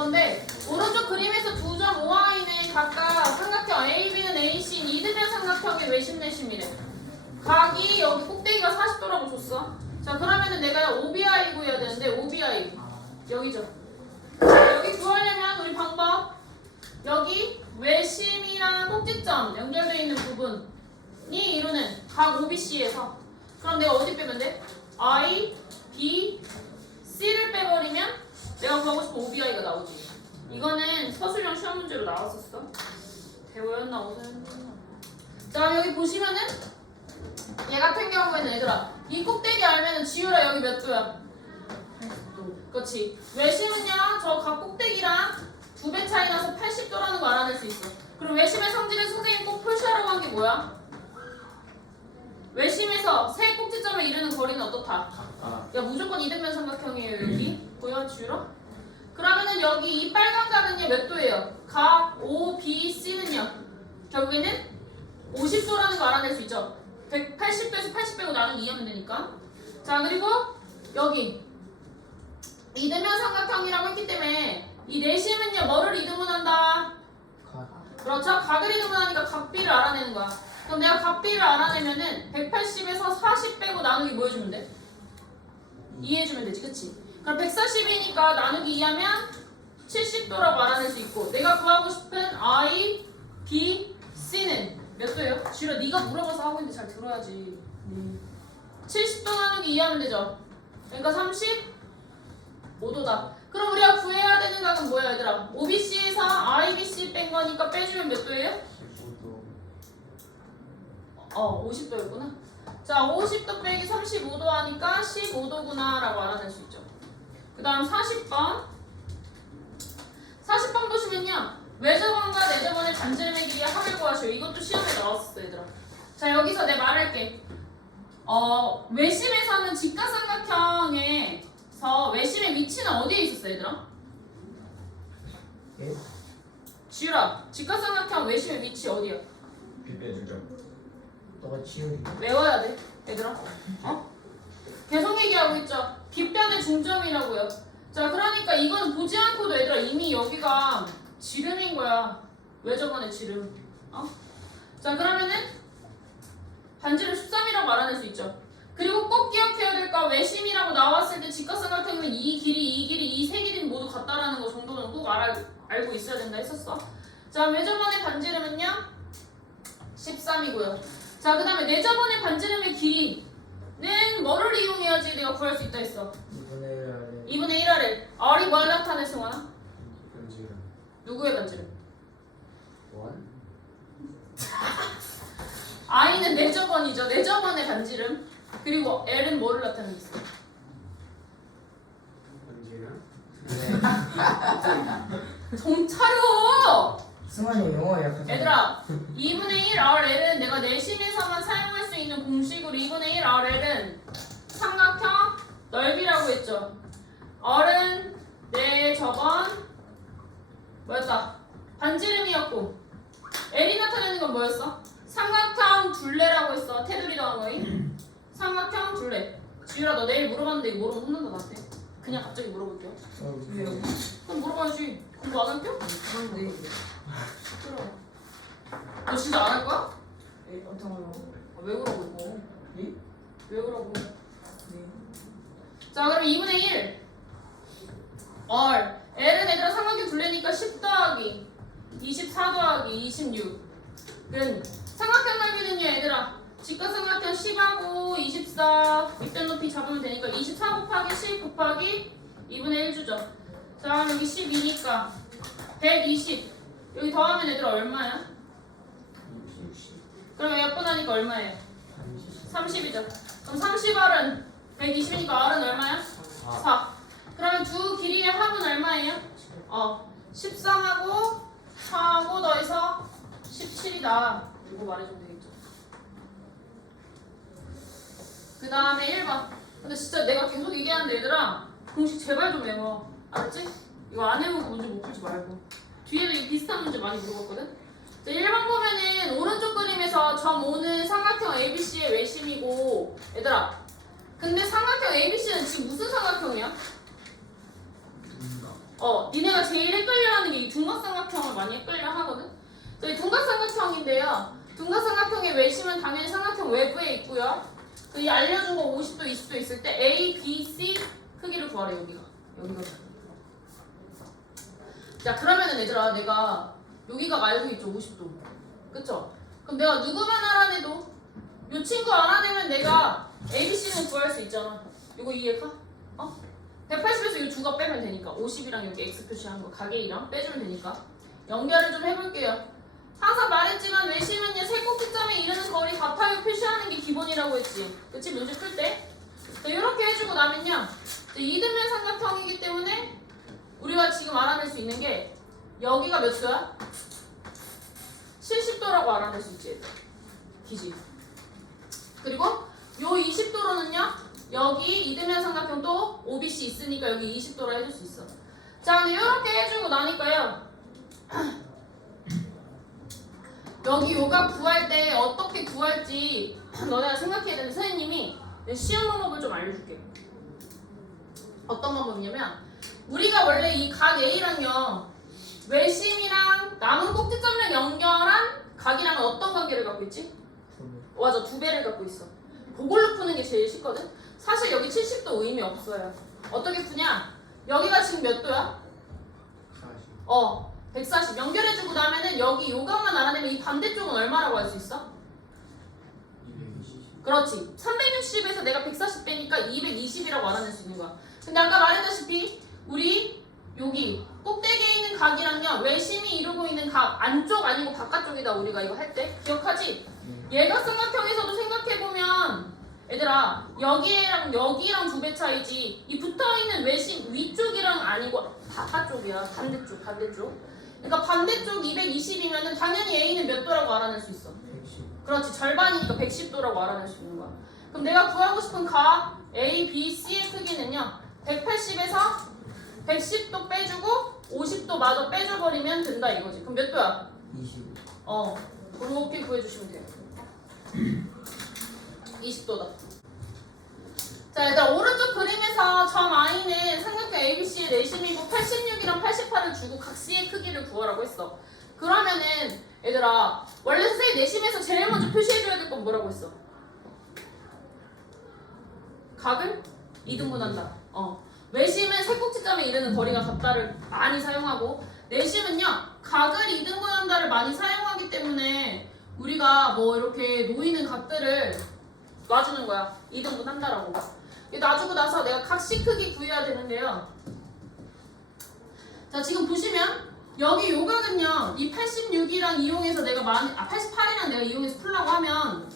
건데 오른쪽 그림에서 두 점 OI는 각각 삼각형 AB는 AC 이등변 삼각형의 외심 내심이래. 각이 여기 꼭대기가 40도라고 줬어. 자 그러면은 내가 OBI 구해야 되는데 OBI 여기죠. 자, 여기 구하려면 우리 방법 여기 외심이랑 꼭지점 연결되어 있는 부분이 이루는 각 OBC에서 그럼 내가 어디 빼면 돼? I, B, C를 빼버리면 내가 구하고 싶은 OBI가 나오지. 이거는 서술형 시험 문제로 나왔었어. 대호였나 어디였나. 자 여기 보시면은 얘 같은 경우에는 얘들아 이 꼭대기 알면은 지우라 여기 몇 도야? 80도. 그렇지. 외심은요 저 각 꼭대기랑 두 배 차이 나서 80도라는 거 알아낼 수 있어. 그럼 외심의 성질은 선생님 꼭 표시하라고 한 게 뭐야? 외심에서 세 꼭지점에 이르는 거리는 어떻다? 아, 야 무조건 이등변 삼각형이에요 여기 보여 지우라? 그러면은 여기 이 빨간 각은요 몇 도예요? 각 O, B, C는요 결국에는 50도라는 거 알아낼 수 있죠 180도에서 80 빼고 나누기 2하면 되니까 자 그리고 여기 이등변 삼각형이라고 했기 때문에 이 내심은요 뭐를 이등분한다? 그렇죠 각을 이등분하니까 각비를 알아내는 거야 그럼 내가 각비를 알아내면은 180에서 40 빼고 나누기 뭐 해주면 돼? 2 해주면 되지 그치? 그럼 140이니까 나누기 2하면 70도라고 알아낼 수 있고 내가 구하고 싶은 I, B, C는 몇 도예요? 지우라 네가 물어봐서 하고 있는데 잘 들어야지 70도 나누기 2 하면 되죠 그러니까 35도다 그럼 우리가 구해야 되는 각은 뭐야 얘들아? OBC에서 IBC 뺀 거니까 빼주면 몇 도예요? 15도. 어 50도였구나 자 50도 빼기 35도 하니까 15도구나 라고 알아낼 수 있죠 그 다음 40번 40번 보시면요 외접원과 내접원의 반지름의 길이의 합을 구하시오 이것도 시험에 나왔었어 얘들아 자 여기서 내 말할게 어 외심에서는 직각삼각형에서 외심의 위치는 어디에 있었어 얘들아? 예? 지우라 직각삼각형 외심의 위치 어디야? 비 빼주죠. 너가 지우리 외워야 돼, 얘들아. 어? 계속 얘기하고 있죠. 빗변의 중점이라고요. 자, 그러니까 이건 보지 않고도 얘들아 이미 여기가 지름인 거야. 외접원의 지름. 어? 자, 그러면은 반지름 13이라고 알아낼 수 있죠. 그리고 꼭 기억해야 될거 외심이라고 나왔을 때 직각삼각형이면 이 길이, 이 길이, 이 세 길이는 모두 같다라는 거 정도는 꼭 알아, 알고 있어야 된다 했었어. 자, 외접원의 반지름은요? 13이고요. 자, 그 다음에 내저번의 반지름의 길이 는 뭐를 이용해야지 내가 구할 수 있다 했어? 이번에 아래 2분의 1R을 R이 뭘 나타내 승환아? 편지가. 누구의 반지름? 원? I는 내저번이죠. 내저번의 반지름. 그리고 L은 뭐를 나타내겠어? 편지가. 정 차려! 승환이 영어 약하잖아 얘들아, 2분의 1 RL은 내가 내심에서만 사용할 수 있는 공식으로 2분의 1 RL은 삼각형 넓이라고 했죠. R은 내 저번 뭐였다? 반지름이었고 L이 나타내는 건 뭐였어? 삼각형 둘레라고 했어. 테두리 더한 거인 삼각형 둘레. 지유라 너 내일 물어봤는데 이거 모르면 혼난다 나한테. 그냥 갑자기 물어볼게요. 어, 그럼 물어봐야지. 공부 안 할게요? 네. 그럼. 너 진짜 안 할 거야? 예, 어떤 걸로? 아, 왜 그러고 이거? 예? 왜 그러고? 네자 그럼 2분의 1 R L은 얘들아 삼각형 둘레니까 10 더하기 24 더하기 26 은 삼각형 넓이는요 얘들아 직각삼각형 10하고 24 밑변 높이 잡으면 되니까 24 곱하기 10 곱하기 2분의 1 주죠 자 여기 12니까 120 여기 더하면 얘들아 얼마야? 그럼 몇번 하니까 얼마예요? 30이죠. 그럼 30R은 120이니까 R은 얼마야? 4. 그러면 두 길이의 합은 얼마예요? 어, 13하고 4하고 더해서 17이다. 이거 말해주면 되겠죠. 그 다음에 1번. 근데 진짜 내가 계속 얘기하는데 얘들아 공식 제발 좀 외워. 알았지? 이거 안 외우고 문제 못 풀지 말고. 뒤에도 이 비슷한 문제 많이 물어봤거든? 자, 1번 보면은 오른쪽 그림에서 점 5는 삼각형 ABC의 외심이고 얘들아 근데 삼각형 ABC는 지금 무슨 삼각형이야? 어, 니네가 제일 헷갈려하는 게 이 둔각삼각형을 많이 헷갈려 하거든. 저희 둔각삼각형인데요. 둔각삼각형의 외심은 당연히 삼각형 외부에 있고요. 그이 알려준 거 50도, 20도 있을 때 A, B, C 크기를 구하래 여기가. 여기가. 자 그러면은 얘들아 내가 여기가 알고 있죠 50도. 그쵸? 그럼 내가 누구만 알아내도 요 친구 알아내면 내가 A, B, C는 구할 수 있잖아. 이거 이해가? 어? 180에서 이 두가 빼면 되니까 50이랑 여기 X 표시한 거 가게이랑 빼주면 되니까 연결을 좀 해볼게요. 항상 말했지만 외심은요 세 꼭지점에 이르는 거리 같아요 표시하는 게 기본이라고 했지. 그치 문제 풀 때? 자, 이렇게 해주고 나면요 자, 이등변 삼각형이기 때문에 우리가 지금 알아낼 수 있는 게 여기가 몇 도야? 70도라고 알아낼 수 있지. 기지. 그리고 요 20도로는요 여기 이등변 삼각형 또 OBC 있으니까 여기 20도로 해줄 수 있어. 자, 근데 이렇게 해주고 나니까요. 여기 요가 구할 때 어떻게 구할지 너네가 생각해야 되는 선생님이 시험 방법을 좀 알려줄게. 어떤 방법이냐면 우리가 원래 이 각 A랑요 외심이랑 남은 꼭지점이랑 연결한 각이랑 어떤 관계를 갖고 있지? 맞아 두 배를 갖고 있어. 그걸로 푸는 게 제일 쉽거든. 사실 여기 70도 의미 없어요. 어떻게 푸냐? 여기가 지금 몇 도야? 40 어, 140 연결해주고 나면은 여기 요각만 알아내면 이 반대쪽은 얼마라고 할 수 있어? 220 그렇지. 360에서 내가 140 빼니까 220이라고 알아낼 수 있는 거야. 근데 아까 말했다시피 우리 여기 꼭대기에 있는 각이랑요 외심이 이루고 있는 각 안쪽 아니고 바깥쪽이다 우리가 이거 할 때. 기억하지? 얘가 삼각형에서도 생각해보면 얘들아 여기랑 여기랑 두 배 차이지. 이 붙어있는 외심 위쪽이랑 아니고 바깥쪽이야. 반대쪽 반대쪽. 그러니까 반대쪽 220이면은 당연히 A는 몇 도라고 알아낼 수 있어. 110 그렇지. 절반이니까 110도라고 알아낼 수 있는 거야. 그럼 내가 구하고 싶은 각 A, B, C의 크기는요 180에서 110도 빼주고 50도 마저 빼줘버리면 된다 이거지. 그럼 몇 도야? 20어 그렇게 구해주시면 돼요. 20도다. 자 일단 오른쪽 그림에서 점 I는 삼각형 ABC의 내심이고 86이랑 88을 주고 각 C의 크기를 구하라고 했어. 그러면은 얘들아 원래 선생님 내심에서 제일 먼저 표시해줘야 될 건 뭐라고 했어? 각을? 이등분한다. 어 외심은 세 꼭지점에 이르는 거리가 같다를 많이 사용하고 내심은요 각을 이등분 한다를 많이 사용하기 때문에 우리가 뭐 이렇게 놓이는 각들을 놔주는 거야. 이등분 한다라고. 이거 놔주고 나서 내가 각 C 크기 구해야 되는데요. 자 지금 보시면 여기 요 각은요 이 86이랑 이용해서 내가 많이 아 88이랑 내가 이용해서 풀라고 하면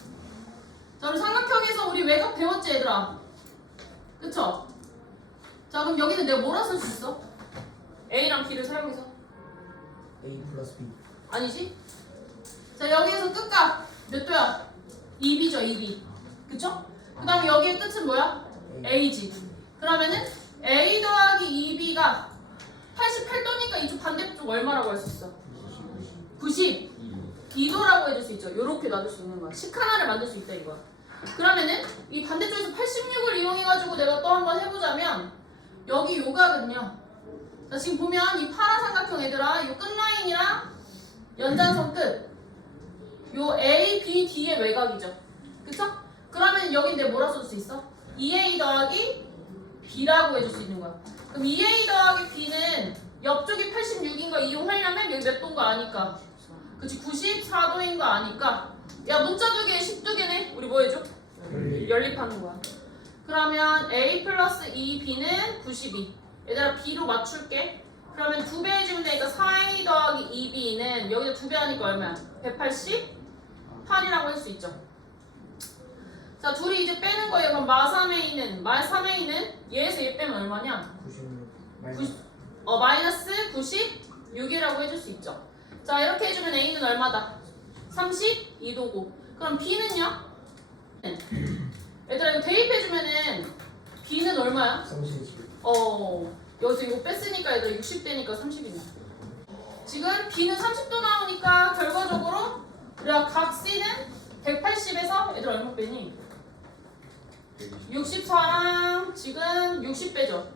자 우리 삼각형에서 우리 외곽 배웠지 얘들아? 그쵸? 자 그럼 여기는 내가 뭐라 쓸 수 있어? A랑 B를 사용해서 A 플러스 B 아니지? 자 여기에서 끝각 몇 도야? 2B죠 2B 그쵸? 그 다음에 여기의 끝은 뭐야? A지 그러면은 A 더하기 2B가 88도니까 이쪽 반대쪽 얼마라고 할 수 있어? 90 2도라고 해줄 수 있죠 요렇게 놔둘 수 있는 거야 식 하나를 만들 수 있다 이거야 그러면은 이 반대쪽에서 86을 이용해가지고 내가 또 한번 해보자면 여기 요각은요 자 지금 보면 이 파란 삼각형 얘들아 요 끝라인이랑 연장선 끝. 요 A, B, D의 외곽이죠. 그쵸? 그러면 여기 내 뭐라 쓸 수 있어? 2A 더하기 B라고 해줄 수 있는 거야. 그럼 2A 더하기 B는 옆쪽이 86인 거 이용하려면 여기 몇 도인 거 아니까. 그치? 94도인 거 아니까. 야, 문자 두 개에 10두 개네? 우리 뭐 해줘? 연립하는 거야. 그러면 A 플러스 2B는 92. 얘들아 B로 맞출게. 그러면 두배 해주면 되니까 4A 더하기 2B는 여기다 두배 하니까 얼마야? 188이라고 할 수 있죠. 자, 둘이 이제 빼는 거예요. 그럼 마3A는, 마3A는 얘에서 얘 빼면 얼마냐? 96 90, 어, 마이너스 96이라고 해줄 수 있죠. 자, 이렇게 해주면 A는 얼마다? 32도고. 그럼 B는요? 네. 얘들아, 이거 대입해주면은 B는 얼마야? 37 어, 여기서 이거 뺐으니까 얘들 60대니까 30이네. 지금 B는 30도 나오니까 결과적으로 우리가 각 C는 180에서 얘들 얼마 빼니? 64랑 지금 60 빼죠.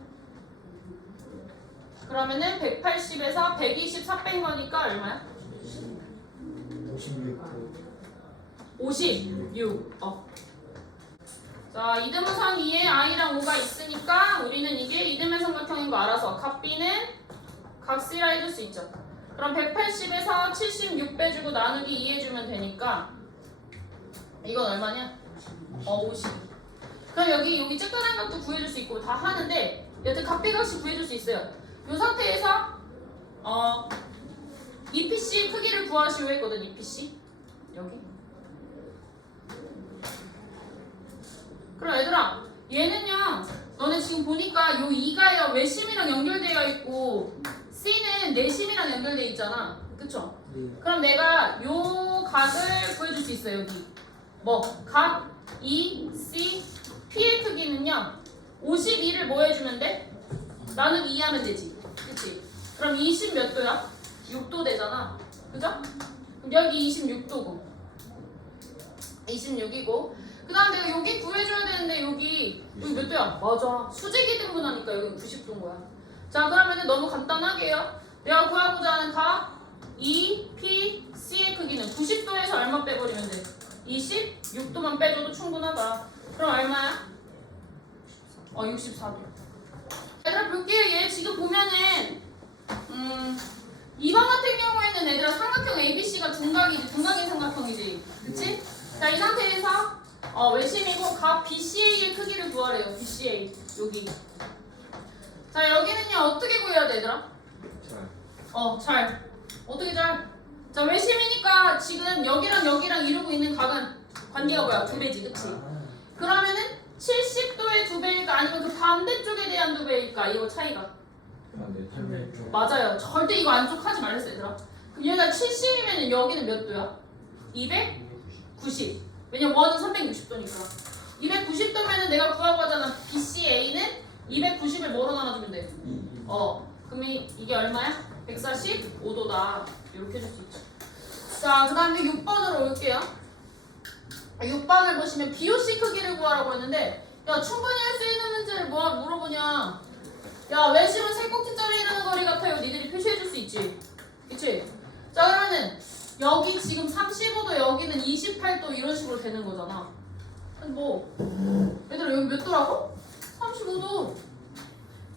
그러면은 180에서 124 뺀 거니까 얼마야? 56 56. 어. 자, 이등분선 위에 i랑 5가 있으니까 우리는 이게 이등변 삼각형인 거 알아서 각 B는 각 C라 해줄 수 있죠. 그럼 180에서 76 빼주고 나누기 2 해주면 되니까 이건 얼마냐? 어, 50. 그럼 여기 여기 쬐끄만 각도 구해줄 수 있고 다 하는데 여튼 각 B 값이 구해줄 수 있어요. 이 상태에서 어 EPC 크기를 구하시오 했거든 EPC 여기. 그럼 얘들아 얘는요 너네 지금 보니까 요 2가요 외심이랑 연결되어 있고 C는 내심이랑 연결되어 있잖아 그쵸? 네 그럼 내가 요 각을 구해줄 수 있어요 여기 뭐각 E, C, P의 크기는요 52를 뭐 해주면 돼? 나누기 2 하면 되지 그치? 그럼 20 몇 도야? 6도 되잖아 그죠? 그럼 여기 26도고 26이고 그 다음 내가 여기 구해줘야 되는데 여기 여기 몇 도야? 맞아. 수직이 등분하니까 여기 90도인 거야. 자 그러면 은 너무 간단하게요. 내가 구하고자 하는 각 E, P, C의 크기는 90도에서 얼마 빼버리면 돼? 26도만 빼줘도 충분하다. 그럼 얼마야? 어 64도. 얘들아 볼게요. 얘 지금 보면은 음 2번 같은 경우에는 얘들아 삼각형 ABC가 둔각이지 둔각인 삼각형이지 그치? 자 이 상태에서 어 외심이고 각 BCA의 크기를 구하래요 BCA 여기 자 여기는요 어떻게 구해야 돼 얘들아? 잘. 어, 잘. 어떻게 잘? 자, 외심이니까 지금 여기랑 여기랑 이루고 있는 각은 관계가 뭐야? 두 배지, 그치? 그러면은 70도의 두 배일까? 아니면 그 반대쪽에 대한 두 배일까? 이거 차이가. 안돼. 반대쪽. 맞아요. 절대 이거 안쪽 하지 말랬어, 얘들아. 그럼 얘가 70이면 여기는 몇 도야? 290. 왜냐면 원은 360도니까. 290도면은 내가 구하고 하잖아. BCA는 290을 뭐로 나눠주면 돼? 어, 그럼 이, 이게 얼마야? 145도다. 이렇게 해줄 수 있죠. 자, 그 다음에 6번으로 올게요. 6번을 보시면 BOC 크기를 구하라고 했는데, 야, 충분히 할 수 있는 문제를 뭐 물어보냐? 야, 외심은 세 꼭지점에 이르는 거리 같아요. 니들이 표시해줄 수 있지. 그치? 자, 그러면은, 여기 지금 35도, 여기는 28도 이런 식으로 되는 거잖아. 아니, 뭐, 얘들아, 여기 몇 도라고? 35도.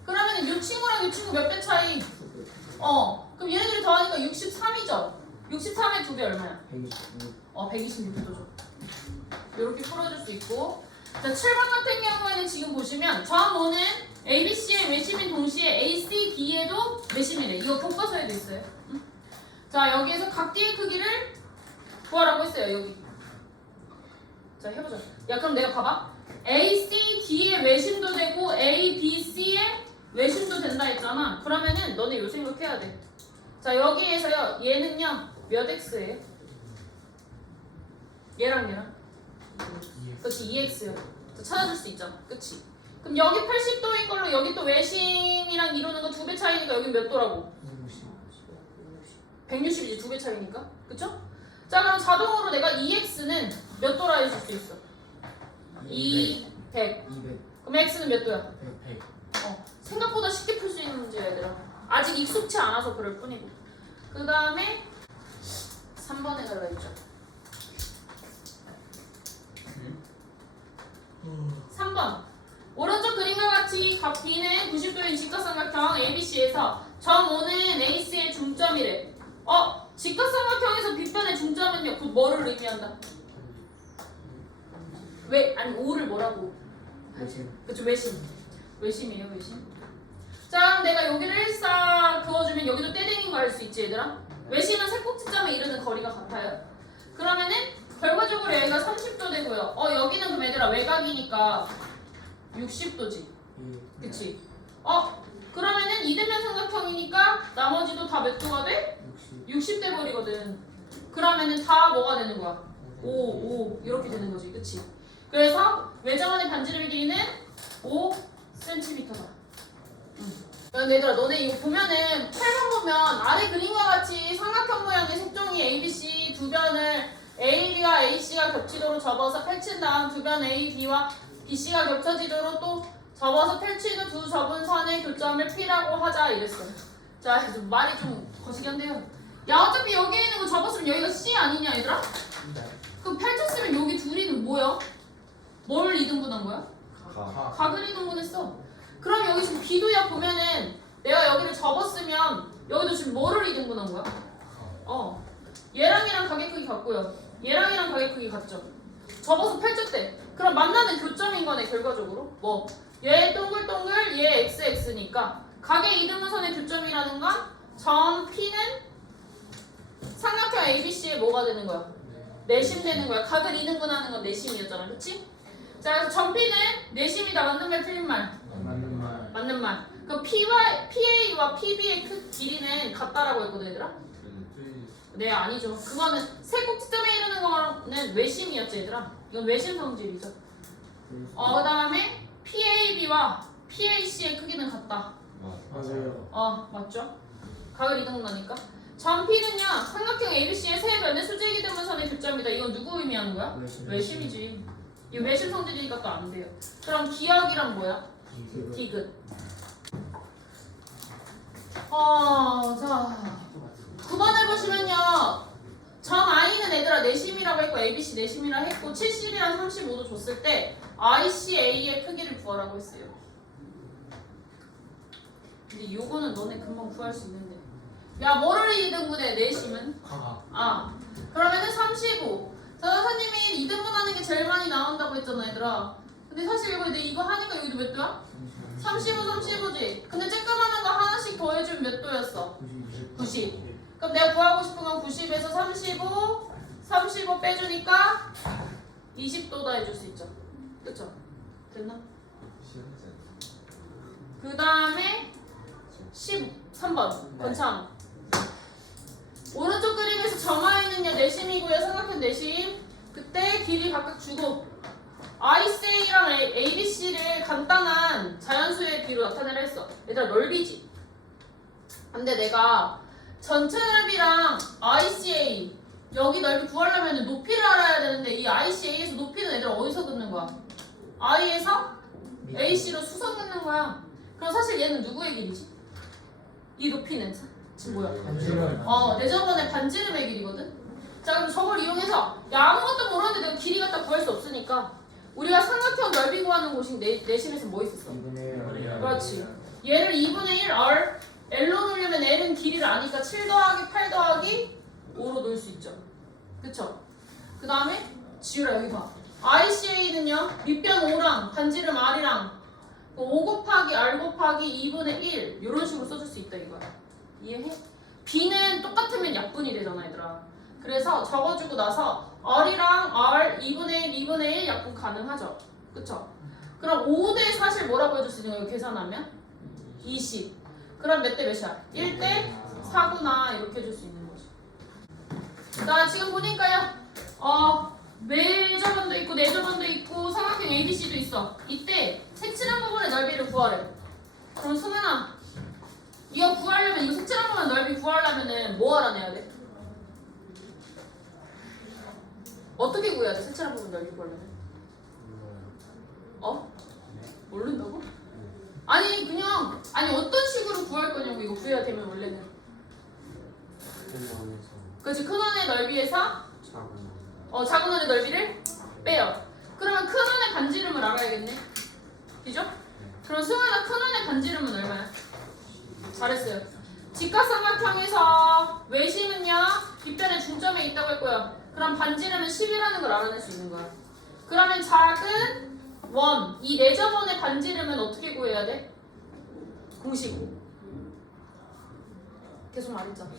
그러면은 이 친구랑 이 친구 몇 배 차이? 어, 그럼 얘네들이 더하니까 63이죠? 63의 두 배 얼마야? 126 어, 126도죠. 이렇게 풀어줄 수 있고. 자, 7번 같은 경우에는 지금 보시면 정오는 ABC의 외심인 동시에 ACD에도 외심이래. 이거 교과서에도 있어요. 응? 자, 여기에서 각 D의 크기를 구하라고 했어요. 여기. 자, 해보자. 야, 그럼 내가 봐봐. ACD의 외심도 되고 ABC의 외심도 된다 했잖아. 그러면은 너네 요 생각해야 돼. 자, 여기에서요. 얘는요. 몇 X예요? 얘랑 얘랑. 그렇지 2x요. 찾아줄 수 있잖아. 그치? 그럼 여기 80도인 걸로 여기 또 외심이랑 이루는 거 두 배 차이니까 여기 몇 도라고? 160이지 두배 차이니까. 그쵸? 자 그럼 자동으로 내가 2x는 몇 도라 해줄 수 있어? 2, 100. 200 그럼 x는 몇 도야? 100 어, 생각보다 쉽게 풀 수 있는 문제야 얘들아 아직 익숙치 않아서 그럴 뿐이고 그 다음에 3번에 달라 있죠 3번 오른쪽 그림과 같이 각 B는 90도인 직각삼각형 ABC에서 점 O는 AC의 중점이래 어? 직각삼각형에서 B편의 중점은요 곧 뭐를 의미한다? 왜? 아니 O를 뭐라고? 외심 그쵸 외심 외심이에요 외심 자 그럼 내가 여기를 일사 그어주면 여기도 떼댕인 거 알 수 있지 얘들아 외심은 세 꼭지점에 이르는 거리가 같아요 그러면은 결과적으로 얘가 30도 되고요 어 여기는 그럼 얘들아 외곽이니까 60도지 예 그치 어 그러면은 이등변 삼각형이니까 나머지도 다 몇 도가 돼? 60 60돼 버리거든 그러면은 다 뭐가 되는 거야 5, 5 이렇게 되는 거지, 그치? 그래서 외정원의 반지름의 길이는 5cm다. 근데 얘들아, 너네 이거 보면은 8번 보면 아래 그림과 같이 삼각형 모양의 색종이 ABC 두 변을 AB와 AC가 겹치도록 접어서 펼친 다음 두 변 AB와 BC가 겹쳐지도록 또 접어서 펼치는 두 접은 선의 교점을 P라고 하자 이랬어요. 자, 좀 말이 좀 거시기 한데요. 야, 어차피 여기에 있는 거 접었으면 여기가 C 아니냐, 얘들아? 그럼 펼쳤으면 여기 둘이는 뭐야? 뭘 이등분한 거야? 가. 각을 이등분했어. 그럼 여기 지금 B도야 보면은 내가 여기를 접었으면 여기도 지금 뭐를 이등분한 거야? 어. 얘랑 얘랑 가격 크기 같고요. 얘랑 얘랑 가격 크기 같죠. 접어서 펼쳤대. 그럼 만나는 교점인 거네 결과적으로. 뭐? 얘 동글동글 얘 xx니까 각의 이등분선의 교점이라는 건점 P는 삼각형 ABC의 뭐가 되는 거야? 내심 되는 거야. 각을 이등분하는 건 내심이었잖아. 그치? 자, 그래서 점 P는 내심이다. 맞는 말 틀린 말? 맞는 말. 맞는 말. 그 P와 PA와 PB의 그 길이는 같다라고 했거든, 얘들아. 네, 아니죠. 그거는 세 꼭지점에 이르는 거는 외심이었지, 얘들아. 이건 외심 성질이죠. 어, 그 다음에 PAB와 PAC의 크기는 같다. 맞아요. 어, 맞죠? 각을 이등분하니까. 점 P는요, 삼각형 ABC의 세 변의 수직이 등분선의 교점이다. 이건 누구 의미하는 거야? 외심이지. 이 외심 성질이니까 또 안 돼요. 그럼 기억이란 뭐야? 디귿. 어, 자. 9번을 보시면요. 정 I는 얘들아 내심이라고 했고 ABC 내심이라 했고 70이랑 35도 줬을 때 ICA의 크기를 구하라고 했어요. 근데 요거는 너네 금방 구할 수 있는데. 야, 뭐를 2등분해? 내심은? 가. 아, 그러면은 35. 자, 선생님이 2등분 하는 게 제일 많이 나온다고 했잖아, 얘들아. 근데 사실 이거, 내 이거 하니까 여기도 몇 도야? 35, 35지. 근데 쬐끄만한 거 하나씩 더해주면 몇 도였어? 90. 그럼 내가 구하고 싶은 건 90에서 35, 35 빼주니까 20도 다 해줄 수 있죠. 그쵸? 됐나? 그 다음에 13번. 권창. 오른쪽 그림에서 점화에는요 내심이고요 삼각형 내심 그때 길이 각각 주고 ICA랑 ABC를 간단한 자연수의 비로 나타내라 했어 얘들아 넓이지 근데 내가 전체 넓이랑 ICA 여기 넓이 구하려면 높이를 알아야 되는데 이 ICA에서 높이는 얘들아 어디서 긋는 거야? I에서 AC로 수선 긋는 거야 그럼 사실 얘는 누구의 길이지? 이 높이는 지금 뭐야? 반지름. 어, 내 저번에 반지름의 길이거든? 자, 그럼 저걸 이용해서, 야, 아무것도 모르는데 내가 길이 갖다 구할 수 없으니까, 우리가 삼각형 넓이 구하는 곳이 내, 내심에서 뭐 있었어? 그렇지. 얘를 2분의 1 R, L로 놓으려면 L은 길이를 아니까 7 더하기 8 더하기 5로 놓을 수 있죠. 그쵸? 그 다음에, 지우라, 여기 봐. ICA는요, 밑변 5랑 반지름 R이랑 5 곱하기 R 곱하기 2분의 1, 이런 식으로 써줄 수 있다, 이거야. 이해해? B는 똑같으면 약분이 되잖아, 얘들아. 그래서 적어주고 나서 R이랑 R 2분의 1, 2분의 1 약분 가능하죠. 그쵸? 그럼 5대 사실 뭐라고 해줄 수 있는 거예요? 계산하면? 20. 그럼 몇 대 몇이야? 1대 4구나 이렇게 해줄 수 있는 거지. 자, 지금 보니까요. 어, 매저번도 있고 내저번도 있고 삼각형 ABC도 있어. 이때 색칠한 부분의 넓이를 구하래. 그럼 수근아, 이거 구하려면 이거 색칠한 부분 넓이 구하려면은 뭐 알아내야 돼? 어떻게 구해야 돼? 색칠한 부분 넓이 구하려면? 어? 모른다고? 아니 그냥 아니 어떤 식으로 구할 거냐고 이거 구해야 되면 원래는 그렇지 큰 원의 넓이에서 어 작은 원의 넓이를 빼요 그러면 큰 원의 반지름을 알아야겠네 그죠? 그럼 승환아 큰 원의 반지름은 얼마야? 잘했어요 직각삼각형에서 외심은요 빗변의 중점에 있다고 했고요 그럼 반지름은 10이라는 걸 알아낼 수 있는 거야 그러면 작은 원, 이 내저번의 반지름은 어떻게 구해야 돼? 공식. 계속 말했잖아.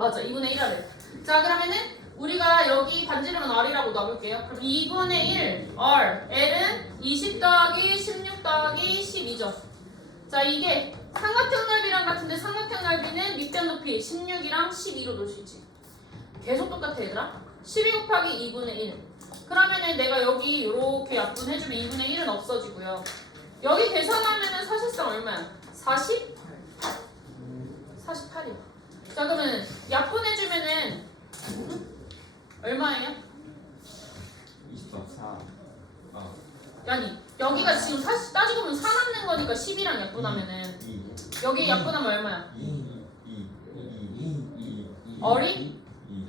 맞아, 2분의 1 하래. 자, 그러면은 우리가 여기 반지름은 R이라고 놔볼게요. 그럼 2분의 1 R, L은 20 더하기 16 더하기 12죠. 자, 이게 삼각형 넓이랑 같은데 삼각형 넓이는 밑변 높이 16이랑 12로 놓을 수 있지. 계속 똑같아, 얘들아. 12 곱하기 2분의 1. 그러면은 내가 여기 이렇게 약분해주면 2분의 1은 없어지고요. 여기 계산하면은 사실상 얼마야? 40? 48이야. 자 그러면 약분 해주면은 얼마예요? 24. 아, 아니 여기가 지금 사실 따지고 보면 4 남는 거니까 10이랑 약분하면은 이. 여기 약분하면 얼마야? 이. 이. 이. 이. 이. 어리? 이.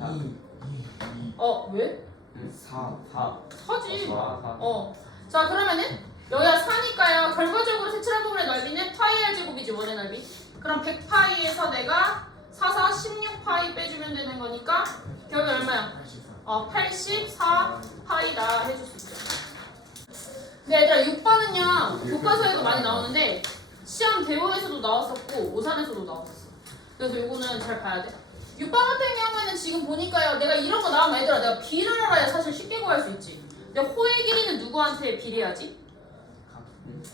어 왜? 4. 4. 서지 4. 어. 자 그러면은 여기가 4니까요. 결과적으로 색칠한 부분의 넓이는 파이 r 제곱이지 원의 넓이. 그럼 100파이에서 내가 4, 4, 16파이 빼주면 되는 거니까 결국 얼마야? 84어 84파이다 해줄 수 있죠. 근데 얘들아 6번은요 교과서에도 많이 나오는데 시험 대호에서도 나왔었고 오산에서도 나왔었어. 그래서 요거는 잘 봐야 돼. 6번 같은 경우에는 지금 보니까요 내가 이런 거 나오면 얘들아 내가 비를 알아야 사실 쉽게 구할 수 있지. 근데 호의 길이는 누구한테 비례하지?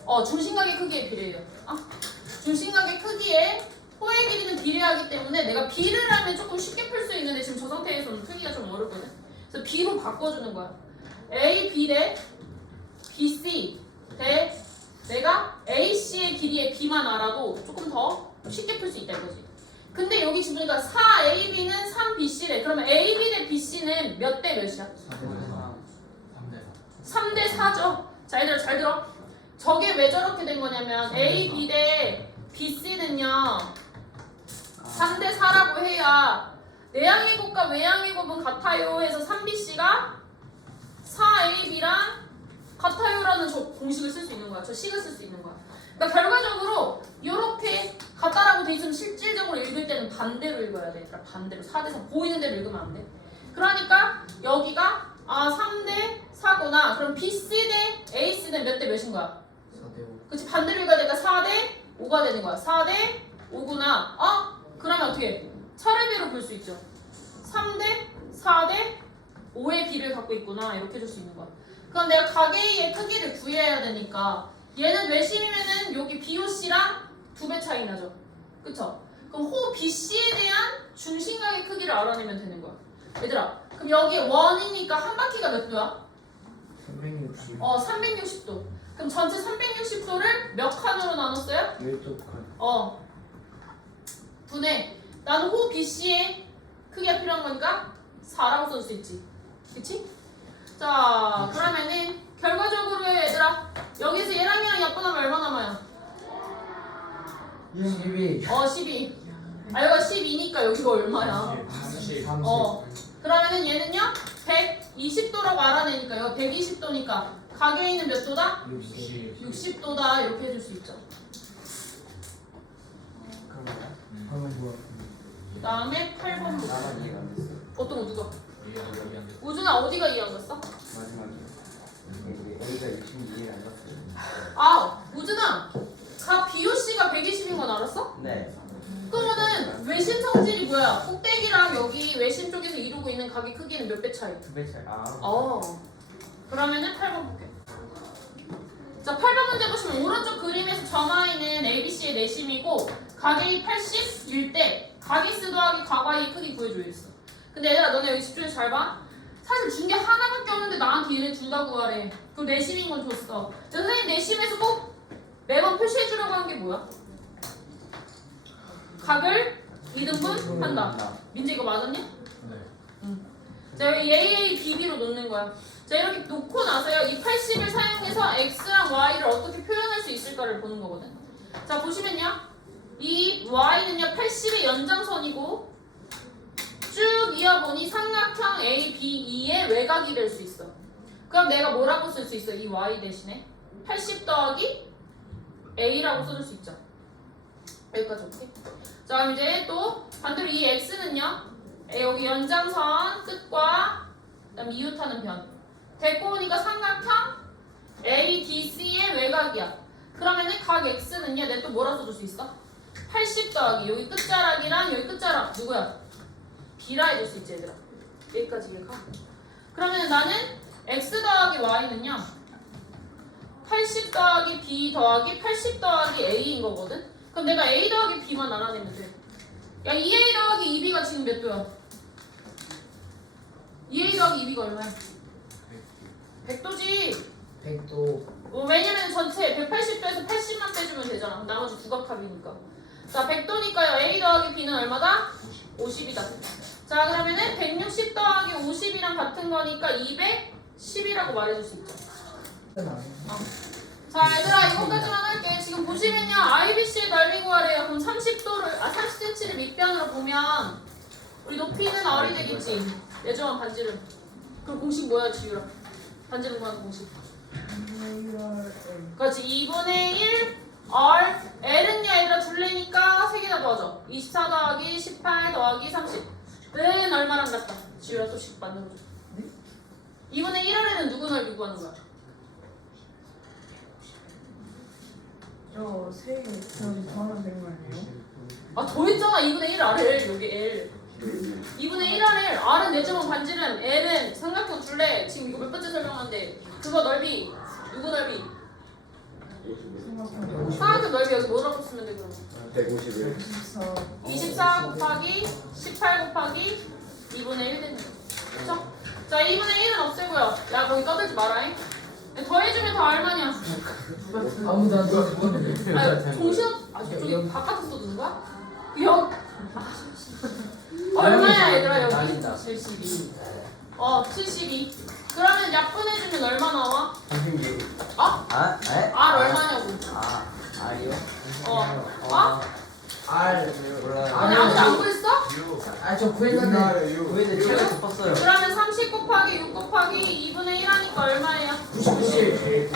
어 중심각의 크기에 비례해요. 아, 중심각의 크기에 호의 길이는 비례하기 때문에 내가 비를 하면 조금 쉽게 풀 수 있는데 지금 저 상태에서는 풀기가 좀 어렵거든. 그래서 b로 바꿔주는 거야. a b 대 bc 대 내가 ac의 길이의 b만 알아도 조금 더 쉽게 풀 수 있다 이거지. 근데 여기 지금 보니까 4ab는 3bc래. 그러면 ab 대 bc는 몇 대 몇이야? 3대 3대 4죠. 자, 얘들아 잘 들어. 저게 왜 저렇게 된 거냐면 A, B 대 BC는요. 3대 4라고 해야 내양의 곱과 외양의 곱은 같아요 해서 3BC가 4AB랑 같아요라는 저 공식을 쓸 수 있는 거야. 저 식을 쓸 수 있는 거야. 그러니까 결과적으로 이렇게 같다라고 돼 있으면 실질적으로 읽을 때는 반대로 읽어야 돼. 그러니까 반대로 4대 4 보이는 대로 읽으면 안 돼. 그러니까 여기가 아 3대 4구나. 그럼 BC 대 AC는 몇대 몇인 거야? 4대 5 그치 반대로 읽어야 되니까 4대 5가 되는 거야 4대 5구나 어? 그러면 어떻게 차례비로 볼 수 있죠? 3대 4대 5의 비를 갖고 있구나. 이렇게 해줄 수 있는 거야. 그럼 내가 가게의 크기를 구해야 되니까 얘는 외심이면은 여기 BOC랑 두 배 차이 나죠. 그쵸? 그럼 호 BC에 대한 중심각의 크기를 알아내면 되는 거야. 얘들아 그럼 여기 원이니까 한 바퀴가 몇 도야? 360 어 360도. 그럼 전체 360도를 몇 칸으로 나눴어요? 12칸. 어 분해 나는 호 BC의 크기가 필요한 거니까 4라고 쓸 수 있지 그치? 자 그러면은 결과적으로 얘들아 여기서 얘랑 얘랑 약분하면 얼마 남아요? 12 어 12. 아 여기가 12니까 여기가 얼마야? 30 30 어. 그러면은 얘는요 120도라고 알아내니까요 120도니까 가게에는 몇 도다? 60 60도다 이렇게 해줄 수 있죠 그러면 뭐야? 그 다음에 8번 도 나만 이해가 안 됐어. 어떤? 이해가 안 돼. 우준아 어디가 이해 안 갔어? 마지막이요. A가 60 이해가 안 갔어요. 아 우준아 가 BOC가 120인 건 알았어? 네. 그러면은 외심 성질이 뭐야? 꼭대기랑 여기 외심 쪽에서 이루고 있는 각의 크기는 몇 배 차이? 두배 차이. 아. 어 그러면은 8번 볼게 자 8번 문제 보시면 오른쪽 그림에서 점화이는 ABC의 내심이고 각의 81때 각이스 더하기 각와의 크기 구해줘 있어 근데 얘들아 너네 여기 집중해서 잘 봐 사실 준 게 하나밖에 없는데 나한테 얘네 둘 다 구하래 그럼 내심인 건 줬어 선생님 내심에서 꼭 매번 표시해주려고 한게 뭐야? 각을 2등분 한다 민재 이거 맞았냐? 네. 자 여기 AA, BB로 놓는 거야. 자 이렇게 놓고 나서요 이 80을 사용해서 x랑 y를 어떻게 표현할 수 있을까를 보는 거거든. 자 보시면요 이 y는요 80의 연장선이고 쭉 이어보니 삼각형 A, B, E의 외곽이 될 수 있어. 그럼 내가 뭐라고 쓸 수 있어 이 y 대신에 80 더하기 A라고 써줄 수 있죠. 여기까지 오케이. 자 이제 또 반대로 이 x는요 에, 여기 연장선 끝과 그다음 이웃하는 변 데리고 오니까 삼각형 ADC의 외곽이야 그러면은 각 X는요 내가 또 뭐라 써줄 수 있어? 80 더하기 여기 끝자락이랑 여기 끝자락 누구야? B라 해줄 수 있지 얘들아 여기까지 이해가? 그러면은 나는 X 더하기 Y는요 80 더하기 B 더하기 80 더하기 A인 거거든 그럼 내가 A 더하기 B만 알아내면 돼 야, 2A 더하기 2B가 지금 몇 도야? 2A 더하기 2B가 얼마야? 100도지. 100도 어, 왜냐면 전체 180도에서 80만 빼주면 되잖아. 나머지 두각합이니까. 자, 100도니까요. A 더하기 B는 얼마다? 50이다. 자, 그러면은 160 더하기 50이랑 같은 거니까 210이라고 말해줄 수 있죠. 자 얘들아 이거까지만 할게. 지금 보시면요. IBC의 넓이 구하래요. 그럼 30도를 아 30cm를 밑변으로 보면 우리 높이는 R이 되겠지? 예정한 반지름. 그 공식 뭐야 지유라? 반지름 구하는 공식. 그렇지. 2분의 1 R L은요 얘들아 둘레니까 3개 다 더하죠 24 더하기 18 더하기 30은 얼마랑 같다 지유라 또식 만들어줘 2분의 1R에는 누구 넓이 구하는 거야? 저세 저기 더하면 되는 거 아니에요? 아, 더 있잖아. 2분의 1 R을. 여기 L. 2분의 1 R을. R은 내점은 반지름, L은 삼각형 둘레. 지금 이거 몇 번째 설명하는데. 그거 넓이. 누구 넓이? 삼각형 넓이 여기 뭐라고 쓰면 돼, 그러면? 151 24 24 곱하기 18 곱하기 2분의 1 되는 거. 그쵸? 자, 2분의 1은 없애고요. 야, 거기 떠들지 마라잉. 더해주면 다 얼마냐? 아무도 안 아, 정신 아, 저기 바깥에서 거야? 영. 아, 얼마야 얘들아 여기? 날린다. 72. 어, 72. 그러면 약분 해주면 얼마 나와? 36 아? 아? 에? R 얼마냐고? 아 아니요? 어. 어? R 몰라요 아니 아무도 안 구했어? 아저 구했는데 구해도 제가 덮었어요 그러면 30 곱하기 6 곱하기 2분의 1 하니까 얼마예요? 97